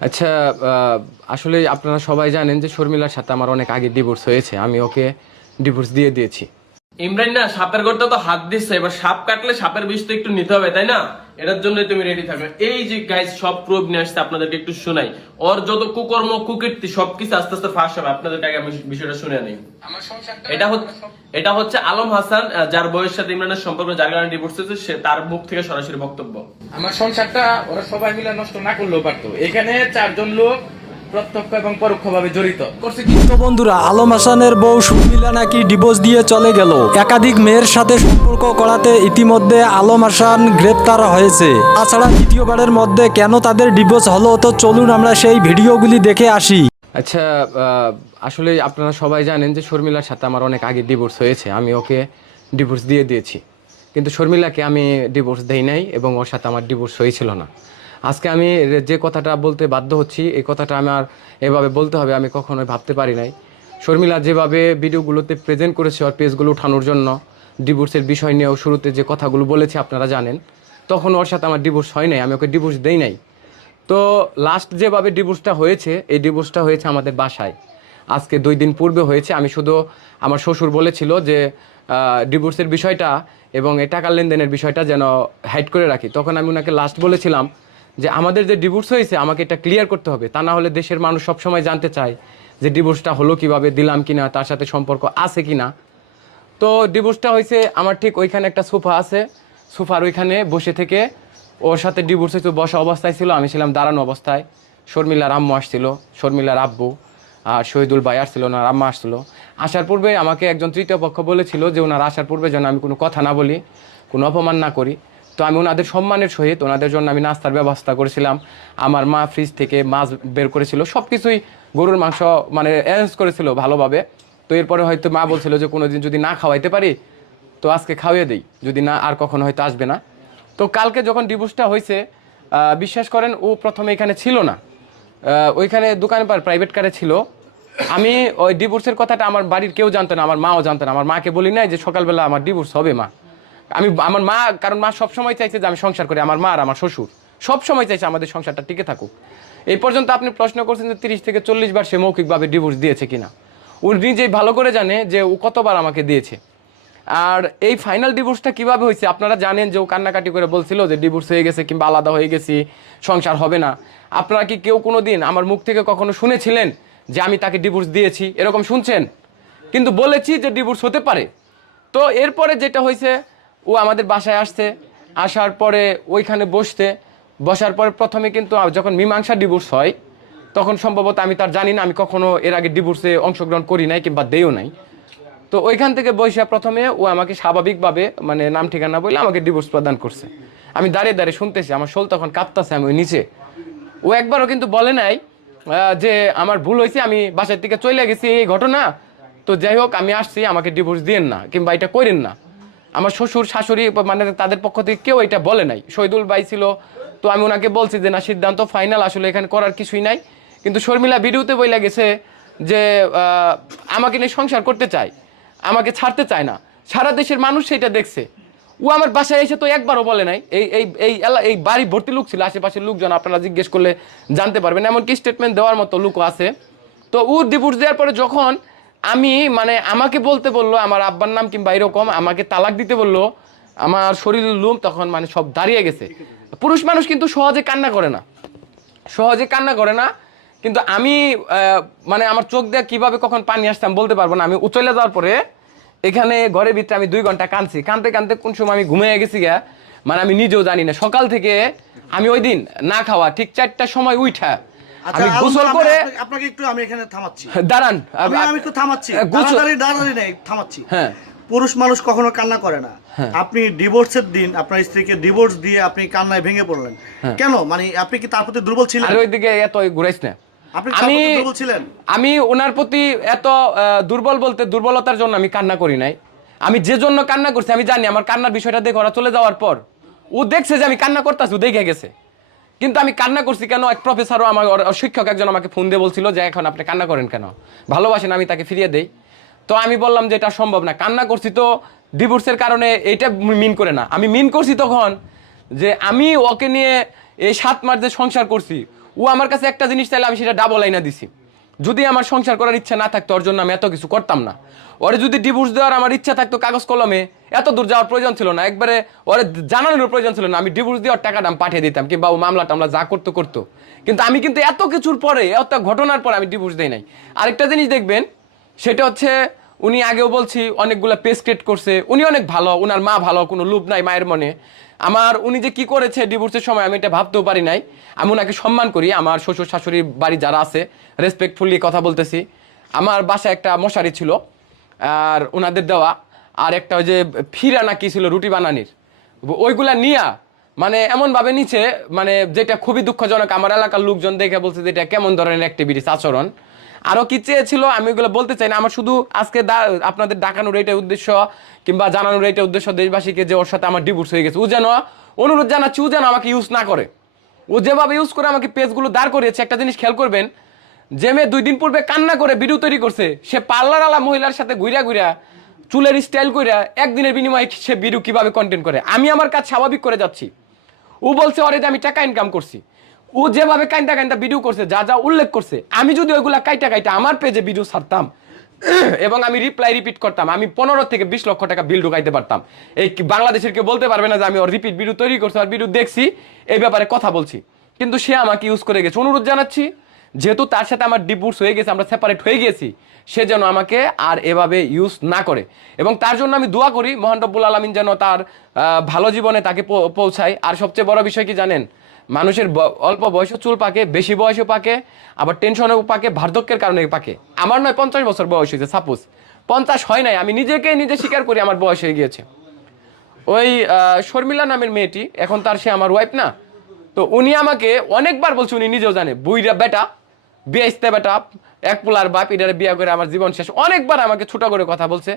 আচ্ছা আসলে আপনারা সবাই জানেন যে শর্মিলার সাথে আমার অনেক আগে ডিভোর্স হয়েছে। আমি ওকে ডিভোর্স দিয়ে দিয়েছি। ইমরান না সাপের গর্তে তো হাত দিচ্ছে এবার সাপ কাটলে সাপের বিষ তো একটু নিতে হবে তাই না? এটার জন্য তুমি রেডি থাকবে। এই যে গাইজ সব প্রুফ নিয়ে আসছে আপনাদেরকে একটু শোনাই। ওর যত কুকর্ম কুকীর্তি সবকিছু আস্তে আস্তে ফাঁস হবে আপনাদেরকে আগে আমি বিষয়টা শুনে নেই এটা হচ্ছে এটা হচ্ছে আলম হাসান যার বয়সের সাথে ইমরানের সম্পর্ক যার কারণে ডিভোর্স হয়েছে সে তার মুখ থেকে সরাসরি বক্তব্য। আমার সংসারটা ওরা সবাই মিলে নষ্ট না করলেও পারতো। এখানে চারজন লোক প্রত্যক্ষ এবং পরোক্ষভাবে জড়িত। করছে কি? বন্ধুরা আলম হাসানের বউ সুমিলা নাকি ডিভোর্স দিয়ে চলে গেল? একাধিক মেয়ের সাথে সম্পর্ক করাতে ইতিমধ্যে আলম হাসান গ্রেপ্তার হয়েছে। তাছাড়া দ্বিতীয়বারের মধ্যে কেন তাদের ডিভোর্স হলো তো চলুন আমরা সেই ভিডিওগুলি দেখে আসি। আচ্ছা আহ, আসলে আপনারা সবাই জানেন যে শর্মিলার সাথে আমার অনেক আগে ডিভোর্স হয়েছে। আমি ওকে ডিভোর্স দিয়ে দিয়েছি। কিন্তু শর্মিলাকে আমি ডিভোর্স দেই নাই এবং ওর সাথে আমার ডিভোর্স হয়েছিল না। আজকে আমি যে কথাটা বলতে বাধ্য হচ্ছি, এই কথাটা আমার এভাবে বলতে হবে, আমি কখনোই ভাবতে পারি নাই। শর্মিলা যেভাবে ভিডিওগুলোতে প্রেজেন্ট করেছে ওর পেজগুলো উঠানোর জন্য ডিভোর্সের বিষয় নিয়েও শুরুতে যে কথাগুলো বলেছে আপনারা জানেন, তখন ওর সাথে আমার ডিভোর্স হয় নাই, আমি ওকে ডিভোর্স দেই নাই। তো লাস্ট যেভাবে ডিভোর্সটা হয়েছে, এই ডিভোর্সটা হয়েছে আমাদের বাসায়। আজকে দুই দিন পূর্বে হয়েছে, আমি শুধু আমার শ্বশুর বলেছিল যে ডিভোর্সের বিষয়টা এবং এই টাকার লেনদেনের বিষয়টা যেন হাইড করে রাখি। তখন আমি ওনাকে লাস্ট বলেছিলাম যে আমাদের যে ডিভোর্স হয়েছে, আমাকে এটা ক্লিয়ার করতে হবে। তা না হলে দেশের মানুষ সবসময় জানতে চায় যে ডিভোর্সটা হলো কীভাবে, দিলাম কিনা, তার সাথে সম্পর্ক আছে কিনা। তো ডিভোর্সটা হয়েছে, আমার ঠিক ওইখানে একটা সোফা আছে। সোফার ওইখানে বসে থেকে ওর সাথে ডিভোর্স হয়েছে, বসা অবস্থায় ছিল, আমি ছিলাম দাঁড়ানো অবস্থায়। শর্মিলার আম্মু আসছিল, শর্মিলার আব্বু আর শহীদুল ভাই আসছিল, ওনার আম্মা আসছিল। আসার পূর্বে আমাকে একজন তৃতীয় পক্ষ বলেছিল যে, ওনার আসার পূর্বে যেন আমি কোনো কথা না বলি, কোনো অপমান না করি। তো আমি ওনাদের সম্মানের সহিত, ওনাদের জন্য আমি নাস্তার ব্যবস্থা করেছিলাম। আমার মা ফ্রিজ থেকে মাছ বের করেছিল সব কিছুই গরুর মাংস মানে অ্যারেঞ্জ করেছিল ভালোভাবে। তো এরপরে হয়তো মা বলছিল যে, কোনোদিন যদি না খাওয়াইতে পারি, তো আজকে খাওয়িয়ে দেই। যদি না, আর কখনো হয়তো আসবে না। তো কালকে যখন ডিভোর্সটা হয়েছে বিশ্বাস করেন, ও প্রথমে এখানে ছিল না। ওইখানে দোকানে পার প্রাইভেট কারে ছিল। আমি ওই ডিভোর্সের কথাটা আমার বাড়ির কেউ জানতো না, আমার মাও জানতো না। আমার মাকে বলি নাই যে, সকালবেলা আমার ডিভোর্স হবে মা। আমি, আমার মা, কারণ মা সবসময় চাইছে যে আমি সংসার করি, আমার মা আর আমার শ্বশুর। সব সময় চাইছে আমাদের সংসারটা টিকে থাকুক। এই পর্যন্ত আপনি প্রশ্ন করছেন যে তিরিশ থেকে চল্লিশ বার সে মৌখিকভাবে ডিভোর্স দিয়েছে কিনা। ও নিজেই ভালো করে জানে যে ও কতবার আমাকে দিয়েছে। আর এই ফাইনাল ডিভোর্সটা কীভাবে হয়েছে? আপনারা জানেন যে ও কান্নাকাটি করে বলছিল যে ডিভোর্স হয়ে গেছে কিংবা আলাদা হয়ে গেছি, সংসার হবে না। আপনারা কি কেউ কোনো দিন আমার মুখ থেকে কখনো শুনেছিলেন যে আমি তাকে ডিভোর্স দিয়েছি? এরকম শুনছেন? কিন্তু বলেছি যে ডিভোর্স হতে পারে। তো এরপরে যেটা হয়েছে ও আমাদের বাসায় আসছে, আসার পরে ওইখানে বসতে বসার পরে প্রথমে কিন্তু যখন মীমাংসা ডিভোর্স হয়, তখন সম্ভবত আমি তার জানি না, আমি কখনো এর আগে ডিভোর্সে অংশগ্রহণ করি নাই কিংবা দেও নাই। তো ওইখান থেকে বৈশা প্রথমে ও আমাকে স্বাভাবিকভাবে মানে নাম ঠিকানা বলে আমাকে ডিভোর্স প্রদান করছে। আমি দাঁড়িয়ে দাঁড়িয়ে শুনতেছি, আমার শোল তখন কাঁপতাছে আমি ওই নিচে। ও একবারও কিন্তু বলে নাই যে আমার ভুল হয়েছে, আমি বাসার থেকে চলে গেছি এই ঘটনা। তো যাই হোক, আমি আসছি, আমাকে ডিভোর্স দিয়েন না, কিংবা এটা করেন না। আমার শ্বশুর, শাশুড়ি মানে তাদের পক্ষ থেকে কেউ এটা বলে নাই। শহীদুল ভাই ছিল, তো আমি ওনাকে বলছি যে, না, সিদ্ধান্ত ফাইনাল আসলে এখানে করার কিছুই নাই। কিন্তু শর্মিলা ভিডিওতে বইলা গেছে যে আমাকে নিয়ে সংসার করতে চায়, আমাকে ছাড়তে চায় না। সারা দেশের মানুষ সেটা দেখছে। ও আমার বাসায় এসে তো একবারও বলে নাই। এই এই এই এই বাড়ি ভর্তি লোক ছিল, আশেপাশের লোকজন আপনারা জিজ্ঞেস করলে জানতে পারবেন। এমনকি স্টেটমেন্ট দেওয়ার মতো লোকও আছে। তো ও ডিভোর্স দেওয়ার পরে যখন আমি মানে আমাকে বলতে বলল, আমার আব্বার নাম কিংবা এরকম, আমাকে তালাক দিতে বলল, আমার শরীরের লুম তখন মানে সব দাঁড়িয়ে গেছে। পুরুষ মানুষ কিন্তু সহজে কান্না করে না। সহজে কান্না করে না, কিন্তু আমি মানে আমার চোখ দিয়ে কীভাবে কখন পানি আসতাম বলতে পারব না। আমি উচলে যাওয়ার পরে, এখানে ঘরের ভিতরে আমি দুই ঘণ্টা কাঁদছি। কানতে কানতে কোন সময় আমি ঘুমিয়ে গেছি গা মানে আমি নিজেও জানি না। সকাল থেকে আমি ওই দিন না খাওয়া, ঠিক চারটার সময় উঠা আমি গোসল করে আপনাকে- একটু আমি এখানে থামাচ্ছি। দাঁড়ান। আমি আমি একটু থামাচ্ছি। নেই থামাচ্ছি। হ্যাঁ। পুরুষ মানুষ কখনো কান্না করে না। আপনি ডিভোর্সের দিন আপনার স্ত্রীকে ডিভোর্স দিয়ে আপনি কান্নায় ভেঙে পড়লেন। কেন? মানে আপনি কি তার প্রতি দুর্বল ছিলেন? আর ওইদিকে এত ঘুরাইস না। আমি ছিলেন? আমি ওনার প্রতি এত দুর্বল বলতে দুর্বলতার জন্য আমি কান্না করি নাই। আমি যে জন্য কান্না করছি আমি জানি আমার কান্নার বিষয়টা দেখে ওরা চলে যাওয়ার পর। ও দেখছে যে আমি কান্না করতেছি ও দেখে গেছে। কিন্তু আমি কান্না করছি কেন? এক প্রফেসরও আমার শিক্ষক একজন আমাকে ফোন দিয়ে বলছিল যে, এখন আপনি কান্না করেন কেন? ভালোবাসেন, আমি তাকে ফিরিয়ে দেই। তো আমি বললাম যে, এটা সম্ভব না। কান্না করছি তো ডিভোর্সের কারণে এটা মিন করে না। আমি মিন করছি তখন যে, আমি ওকে নিয়ে এই সাত মাস যে সংসার করছি, ও আমার কাছে একটা জিনিস চাইলে আমি সেটা ডাবল আইনা দিছি। যদি আমার সংসার করার ইচ্ছা না থাকতো, ওর জন্য আমি এত কিছু করতাম না। ওরে যদি ডিভোর্স দেওয়ার আমার ইচ্ছা থাকতো কাগজ কলমে এত দূর যাওয়ার প্রয়োজন ছিল না। একবারে ওরে জানানোর প্রয়োজন ছিল না। আমি ডিভোর্স দেওয়ার টাকাটা আমি পাঠিয়ে দিতাম কিংবা ও মামলা টামলা যা করতো করতো। কিন্তু আমি কিন্তু এত কিছুর পরে, এত ঘটনার পরে আমি ডিভোর্স দিই নাই। আরেকটা জিনিস দেখবেন, সেটা হচ্ছে উনি আগেও বলছি, অনেকগুলো পেস ক্রিয়েট করছে। উনি অনেক ভালো, উনার মা ভালো, কোনো লোভ নাই মায়ের মনে। আমার, উনি যে কি করেছে ডিভোর্সের সময় আমি এটা ভাবতেও পারি নাই। আমি ওনাকে সম্মান করি, আমার শ্বশুর, শাশুড়ির বাড়ি যারা আছে রেসপেক্টফুলি কথা বলতেছি। আমার বাসায় একটা মশারি ছিল, আর ওনাদের দেওয়া আর একটা ওই যে ফিরা না কি ছিল, রুটি বানানির। ওইগুলা নিয়া মানে এমন ভাবে নিচে মানে যেটা খুবই দুঃখজনক, আমার এলাকার লোকজন দেখে বলছে যে এটা কেমন ধরনের অ্যাক্টিভিটিস আচরণ। আরও কি চেয়েছিল, আমি ওইগুলো বলতে চাই না, আমার শুধু আজকে আপনাদের ডাকানোর এইটাই উদ্দেশ্য, কিংবা জানানোর এইটাই উদ্দেশ্য দেশবাসীকে যে ওর সাথে আমার ডিভোর্স হয়ে গেছে। ও যেন, অনুরোধ জানাচ্ছি, ও যেন আমাকে ইউজ না করে। ও যেভাবে ইউজ করে আমাকে পেজগুলো দাঁড় করিয়েছে, একটা জিনিস খেয়াল করবেন, যে মেয়ে দুই দিন পূর্বে কান্না করে ভিডিও তৈরি করছে, সে পার্লার আলা মহিলার সাথে ঘুরা ঘুরা চুলের স্টাইল কইরা একদিনের বিনিময়ে সে ভিডিও কীভাবে কন্টেন্ট করে? আমি আমার কাজ স্বাভাবিক করে যাচ্ছি। ও বলছে অলরেডি আমি টাকা ইনকাম করছি। ও যেভাবে কাইন্টা কাইন্টা ভিডিও করছে, যা যা উল্লেখ করছে, আমি যদি ওইগুলা কাইটা কাইটা আমার পেজে ভিডিও ছাড়তাম, এবং আমি রিপ্লাই রিপিট করতাম, আমি পনেরো থেকে বিশ লক্ষ টাকা বিল ঢুকাইতে পারতাম। এই বাংলাদেশের কেউ বলতে পারবে না যে আমি ওর রিপিট ভিডিও তৈরি করছি আর ভিডিও দেখছি, এই ব্যাপারে কথা বলছি। কিন্তু সে আমাকে ইউজ করে গেছে। অনুরোধ জানাচ্ছি যেহেতু তার সাথে আমার ডিভোর্স হয়ে গেছে, আমরা সেপারেট হয়ে গেছি, সে যেন আমাকে আর এভাবে ইউজ না করে। এবং তার জন্য আমি দোয়া করি, মহান রব্বুল আলমিন যেন তার ভালো জীবনে তাকে পৌঁছায়। আর সবচেয়ে বড় বিষয় কি জানেন? মানুষের অল্প বয়সে চুল পাকে, বেশি বয়সে পাকে, আবার টেনশনেও পাকে, বার্ধক্যের কারণে পাকে। আমার নয়, পঞ্চাশ বছর বয়স হয়েছে সাপোজ পঞ্চাশ হয় নাই, আমি নিজেকে নিজে স্বীকার করি, আমার বয়স হয়ে গিয়েছে। ওই শর্মিলা নামের মেয়েটি, এখন তার সে আমার ওয়াইফ না, তো উনি আমাকে অনেকবার বলছে, উনি নিজেও জানে বুইরা বেটা বিয়ে ইস্তে বেটা এক পোলার বাপ, এটারে বিয়ে করে আমার জীবন শেষ। অনেকবার আমাকে ছোট করে কথা বলছে।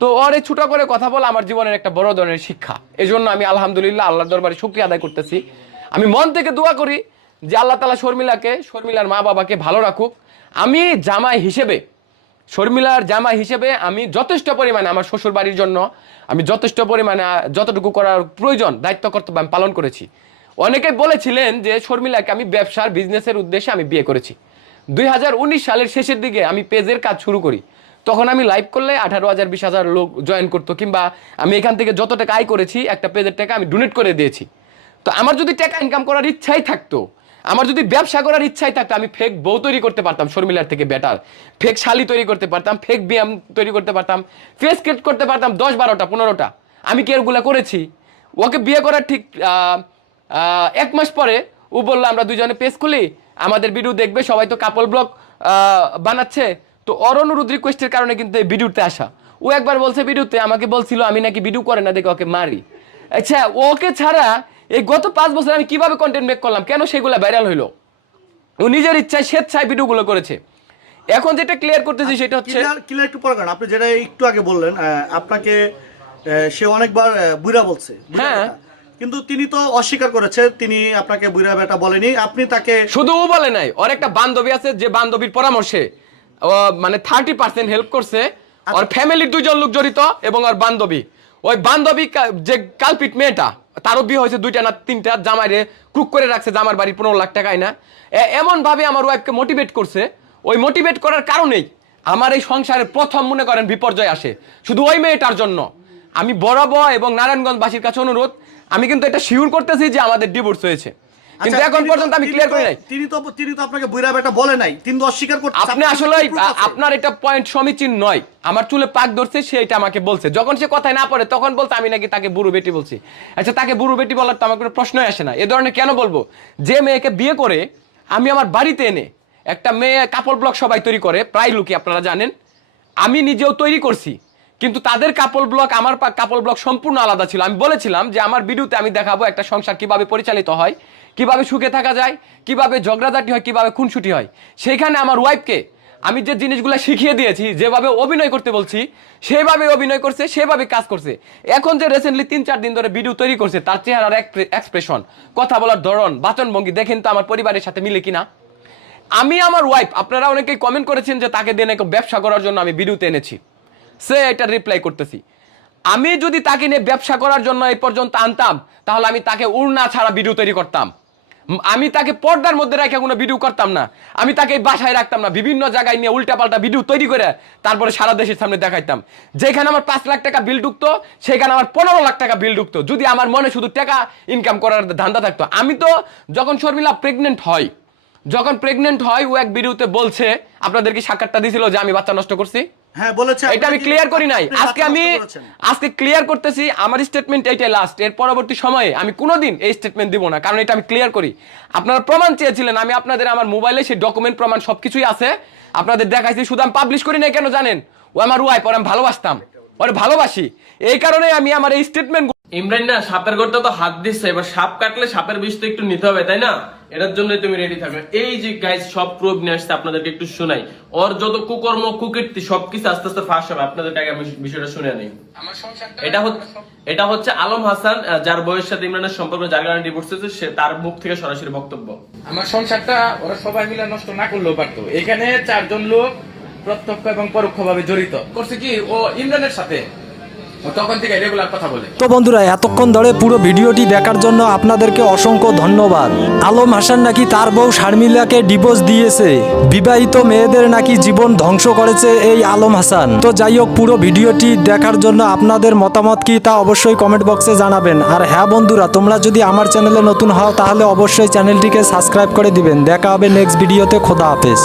তো ওর এই ছোট করে কথা বলা আমার জীবনের একটা বড় ধরনের শিক্ষা। এই জন্য আমি আলহামদুলিল্লাহ আল্লাহর দরবারে শুক্রিয়া আদায় করতেছি। আমি মন থেকে দোয়া করি যে আল্লাহ তালা শর্মিলাকে, শর্মিলার মা বাবাকে ভালো রাখুক। আমি জামাই হিসেবে, শর্মিলার জামাই হিসেবে আমি যথেষ্ট পরিমাণে আমার শ্বশুর বাড়ির জন্য, আমি যথেষ্ট পরিমাণে, যতটুকু করার প্রয়োজন, দায়িত্ব, কর্তব্য আমি পালন করেছি। অনেকে বলেছিলেন যে শর্মিলাকে আমি ব্যবসার, বিজনেসের উদ্দেশ্যে আমি বিয়ে করেছি। দুই হাজার উনিশ সালের শেষের দিকে আমি পেজের কাজ শুরু করি। তখন আমি লাইভ করলে আঠারো হাজার, বিশ হাজার লোক জয়েন করতো কিংবা আমি এখান থেকে যত টাকা আয় করেছি, একটা পেজের টাকা আমি ডোনেট করে দিয়েছি। তো আমার যদি টাকা ইনকাম করার ইচ্ছাই থাকতো, আমার যদি ব্যবসা করার ইচ্ছাই থাকতো, আমি ফেক বউ তৈরি করতে পারতাম, শর্মিলার থেকে বেটার ফেক শালি তৈরি করতে পারতাম ফেক ব্যায়াম তৈরি করতে পারতাম ফেস ক্রিয়েট করতে পারতাম দশ বারোটা, পনেরোটা। আমি কি এরগুলা করেছি? ওকে বিয়ে করার ঠিক এক মাস পরে ও বলল, আমরা দুজনে পেজ খুলি আমাদের ভিডিও দেখবে সবাই তো কাপল ব্লগ বানাচ্ছে। তো অর অনুরোধ রিকোয়েস্টের কারণে কিন্তু এই ভিডিওতে আসা। ও একবার বলছে ভিডিওতে আমাকে বলছিল আমি নাকি ভিডিও করে না দেখে ওকে মারি। আচ্ছা ওকে ছাড়া এই গত পাঁচ বছর আমি কীভাবে কন্টেন্ট মেক করলাম? কেন সেগুলো ভাইরাল হইল? ও নিজের ইচ্ছায় স্বেচ্ছায় ভিডিওগুলো করেছে। এখন যেটা ক্লিয়ার করতেছি সেটা হচ্ছে ক্লিয়ার একটু পরে আপনি যেটা একটু আগে বললেন আপনাকে সে অনেকবার বুইরা বলছে হ্যাঁ। কিন্তু তিনি তো অস্বীকার করেছে তিনি আপনাকে বুইরা বেটা বলেনি আপনি তাকে শুধু ও বলে নাই ওর একটা বান্ধবী আছে যে বান্ধবীর পরামর্শে মানে থার্টি পার্সেন্ট হেল্প করছে ওর ফ্যামিলির দুইজন লোক জড়িত এবং ওর বান্ধবী। ওই বান্ধবী যে কালপিট মেয়েটা তারও বিয়ে হয়েছে দুইটা না তিনটা জামাইরে ক্রুক করে রাখছে জামার বাড়ি পনেরো লাখ টাকায় না। এ- এমন ভাবে আমার ওয়াইফকে মোটিভেট করছে ওই মোটিভেট করার কারণেই আমার এই সংসারে প্রথম মনে করেন বিপর্যয় আসে। শুধু ওই মেয়েটার জন্য। আমি বরাব এবং নারায়ণগঞ্জবাসীর কাছে অনুরোধ আমি কিন্তু এটা শিওর করতেছি যে আমাদের ডিভোর্স হয়েছে। কিন্তু আচ্ছা, এখন পর্যন্ত আমি ক্লিয়ার করি নাই। তিনি তো তিনি তো আপনাকে বুইরা বেটা বলে নাই। তিনি তো অস্বীকার করতে আপনি আসলে আপনার এটা পয়েন্ট সমীচীন নয়। আমার চুলে পাক ধরছে সে এটা আমাকে বলছে। যখন সে কথায় না পড়ে তখন বলছে আমি নাকি তাকে বুড়ো বেটি বলছি। আচ্ছা তাকে বুড়ো বেটি বলার তো আমার কোনো প্রশ্নই আসে না। এ ধরনের কেন বলব? যে মেয়েকে বিয়ে করে আমি আমার বাড়িতে এনে একটা মেয়ে কাপড় ব্লক সবাই তৈরি করে প্রায় লোকই আপনারা জানেন আমি নিজেও তৈরি করছি। কিন্তু তাদের কাপল ব্লক আমার কাপড় ব্লক সম্পূর্ণ আলাদা ছিল। আমি বলেছিলাম যে আমার ভিডিওতে আমি দেখাবো একটা সংসার কীভাবে পরিচালিত হয়, কীভাবে সুখে থাকা যায়, কীভাবে ঝগড়াঝাটি হয়, কীভাবে খুনসুটি হয়। সেখানে আমার ওয়াইফকে আমি যে জিনিসগুলো শিখিয়ে দিয়েছি, যেভাবে অভিনয় করতে বলছি, সেভাবে অভিনয় করছে, সেভাবে কাজ করছে। এখন যে রিসেন্টলি তিন চার দিন ধরে ভিডিও তৈরি করছে, তার চেহারার এক্সপ্রেশন কথা বলার ধরন, বাচনভঙ্গি দেখেন তো আমার পরিবারের সাথে মিলে কিনা? আমি আমার ওয়াইফ আপনারা অনেকেই কমেন্ট করেছেন যে তাকে দিয়ে নাকি ব্যবসা করার জন্য আমি ভিডিওতে এনেছি। সে এটা রিপ্লাই করতেছি। আমি যদি তাকে নিয়ে ব্যবসা করার জন্য এই পর্যন্ত আনতাম, তাহলে আমি তাকে উড়না ছাড়া ভিডিও তৈরি করতাম। আমি তাকে পর্দার মধ্যে রেখে কোনো ভিডিও করতাম না। আমি তাকে বাসায় রাখতাম না, বিভিন্ন জায়গায় নিয়ে উল্টাপাল্টা ভিডিও তৈরি করে তারপরে সারা দেশের সামনে দেখাইতাম। যেখানে আমার পাঁচ লাখ টাকা বিল ঢুকতো, সেখানে আমার পনেরো লাখ টাকা বিল ঢুকতো। যদি আমার মনে শুধু টাকা ইনকাম করার ধান্দা থাকতো। আমি তো যখন শর্মিলা প্রেগনেন্ট হয়, যখন প্রেগনেন্ট হয় ও এক ভিডিওতে বলছে, আপনাদেরকে সাক্ষাৎটা দিছিল যে আমি বাচ্চা নষ্ট করছি। হ্যাঁ বলেছে এটা আমি ক্লিয়ার করি নাই। আজকে আমি আজকে ক্লিয়ার করতেছি আমার স্টেটমেন্ট এইটাই লাস্ট এর পরবর্তী সময়ে আমি কোনোদিন এই স্টেটমেন্ট দিব না কারণ এটা আমি ক্লিয়ার করি। আপনারা প্রমাণ চেয়েছিলেন আমি আপনাদের আমার মোবাইলে সেই ডকুমেন্ট প্রমাণ সবকিছুই আছে। আপনাদের দেখাইছি শুধু আমি পাবলিশ করি না কেন জানেন? ও আমার ওয়াই পরে আমি ভালোবাসতাম ওর ভালোবাসি। এই কারণে আমি আমার এই স্টেটমেন্ট ইমরান না সাপের গর্তে তো হাত দিচ্ছে এবার সাপ কাটলে সাপের বিষ তো একটু নিতে হবে তাই না? এটার জন্যই তুমি রেডি থাকবে। এই যে গাইজ সব প্রুফ নিয়ে আসছে আপনাদেরকে একটু শোনাই। ওর যত কুকর্ম কুকীর্তি সবকিছু আস্তে আস্তে ফাঁস হবে আপনাদেরকে আগে আমি বিষয়টা শুনে নিই। এটা হচ্ছে এটা হচ্ছে আলম হাসান যার বয়সের সাথে ইমরানের সম্পর্ক যার কারণে ডিভোর্স হয়েছে সে তার মুখ থেকে সরাসরি বক্তব্য। আমার সংসারটা ওরা সবাই মিলে নষ্ট না করলেও পারতো। এখানে চারজন লোক প্রত্যক্ষ এবং পরোক্ষভাবে জড়িত। করছে কি? ও ইমরানের সাথে। তো বন্ধুরা, এতক্ষণ ধরে পুরো ভিডিওটি দেখার জন্য আপনাদেরকে অসংখ্য ধন্যবাদ। আলম হাসান নাকি তার বউ শারমিলাকে ডিভোর্স দিয়েছে? বিবাহিত মেয়েদের নাকি জীবন ধ্বংস করেছে এই আলম হাসান? তো যাই হোক, পুরো ভিডিওটি দেখার জন্য আপনাদের মতামত কি তা অবশ্যই কমেন্ট বক্সে জানাবেন। আর হ্যাঁ বন্ধুরা, তোমরা যদি আমার চ্যানেলে নতুন হও, তাহলে অবশ্যই চ্যানেলটিকে সাবস্ক্রাইব করে দিবেন। দেখা হবে নেক্সট ভিডিওতে খোদা হাফেজ।